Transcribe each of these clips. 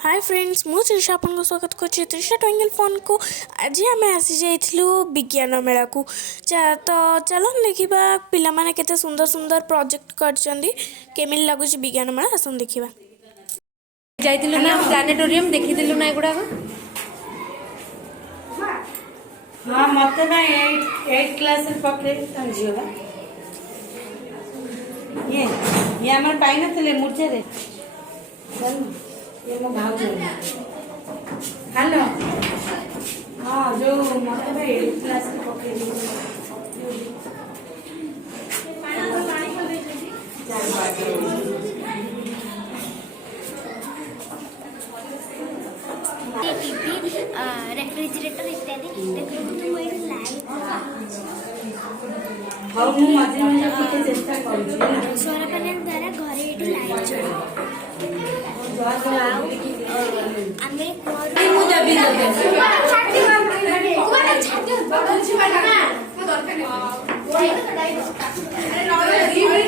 Hi friends मु त्रिशा आपन को स्वागत करछि त्रिशा ट्विंकल फोन को। आज आम आसी जाइथिलु विज्ञान मेला को। तो चलो देखिबा पिला माने केते सुंदर सुंदर प्रोजेक्ट करछंदी केमिल लागुछि विज्ञान मेला आसन देखिबा। जाइतिलु ना प्लानेटोरियम देखितिलु ना एगुडा को। हाँ मत ना 8 क्लास पकड़े झील ये आम पाई नी मूर्छे ये मो भाज हेलो हाँ जो मत 8 क्लास पकड़े टीवी रेफ्रिजरेटर इत्यादि हाँ मु मझे मझे चेष्टा करूँ सौर पैनल द्वारा घरे ये लाइट चले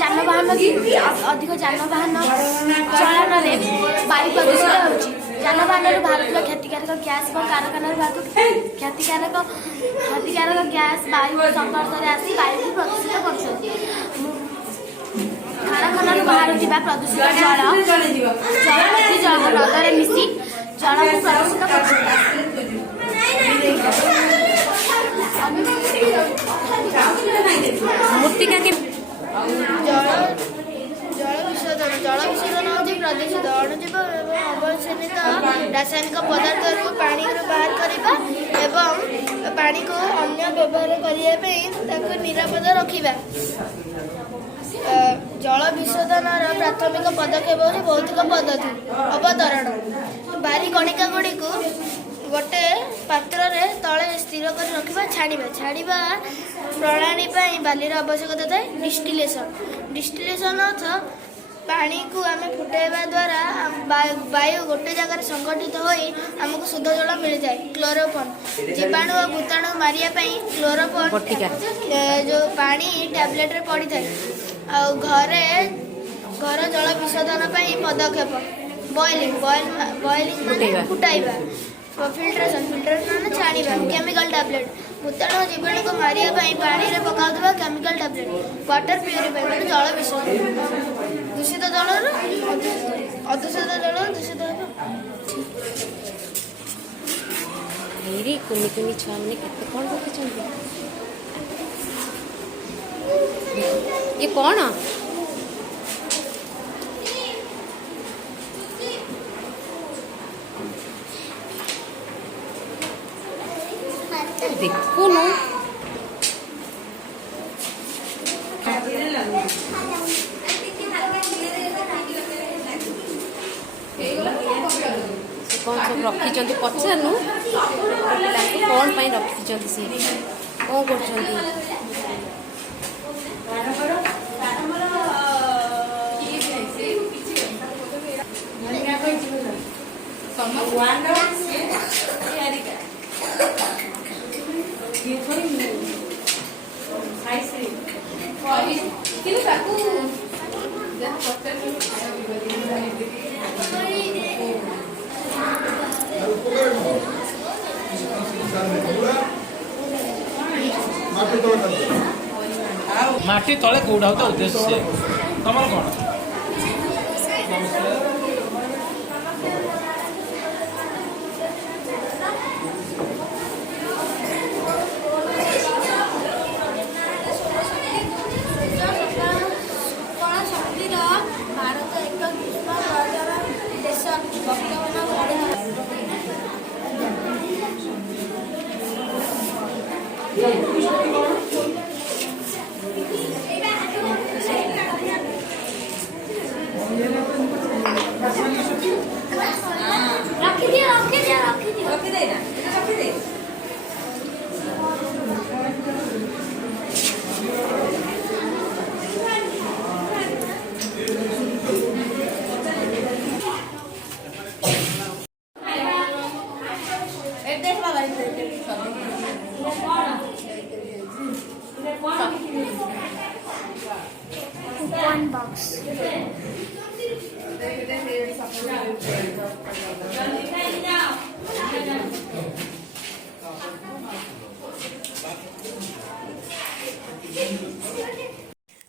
जानवाहन अधिक जानवाहन चलन वायु प्रदूषित होची जानवाहन बाहर क्षतिकारक गैस कारखाना क्षतिकारक गैस वायु संपर्क आसी वायु प्रदूषित कर कारखाना बाहर प्रदूषित जल नदरे मिसी जल को प्रदूषित मूर्तिका के जल विशोधन हूँ प्रदूषित अणुजीव एवं अवशोषित रासायनिक पदार्थ पानी बाहर करने एवं पानी को अन्य व्यवहार करने निरापद रखा जल विशोधन प्राथमिक पदक्षेप हूँ भौतिक पद्धति अवतरण बारी कणिका गुड़ी को गोटे पात्र तले स्थिर कर रखा छाड़ा प्रणाली बालीर आवश्यकता थाए डिस्टिलेशन अर्थ पानी को आम फुटाइवा द्वारा वायु गोटे जगह संगठित हो आमको शुद्ध जल मिल जाए क्लोरोफोन जीवाणु और भूताणु मारिया क्लोरोफोन जो पानी टैबलेट रे पड़ी थाए घर जल विशोधन पदक्षेप बॉइलिंग फुटाइवा फिल्ट्रेशन छाड़ा केमिकल टैबलेट भूताणु जीवाणु को मारिया पानी रे पकाउवा केमिकल टैबलेट वाटर प्यूरिफायर जल विशोधन दूषित जल अदूषित जल दूषित कुनी कुनी छुआ मैंने केते कौन रखिछंती ये कौन देखो नो कौन सब रखी पचारू कौन पाई रखी सी कौन कर माटी तले कौड़ा होता उद्देश्य तुम कौन भारत एक देश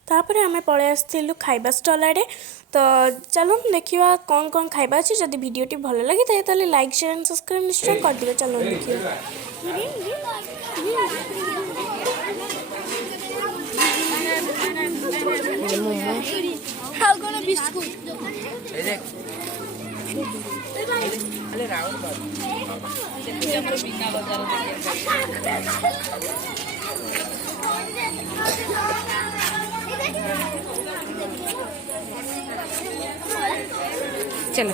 तापर आम पलि आसलु खाइबा स्टल आड़े। तो चलो देखिए कौन कौन खाइबा अच्छे। जदि भिडियोटी भल लगी था लाइक शेयर एंड सब्सक्राइब निश्चय कर दिए। चलो देखिए चलो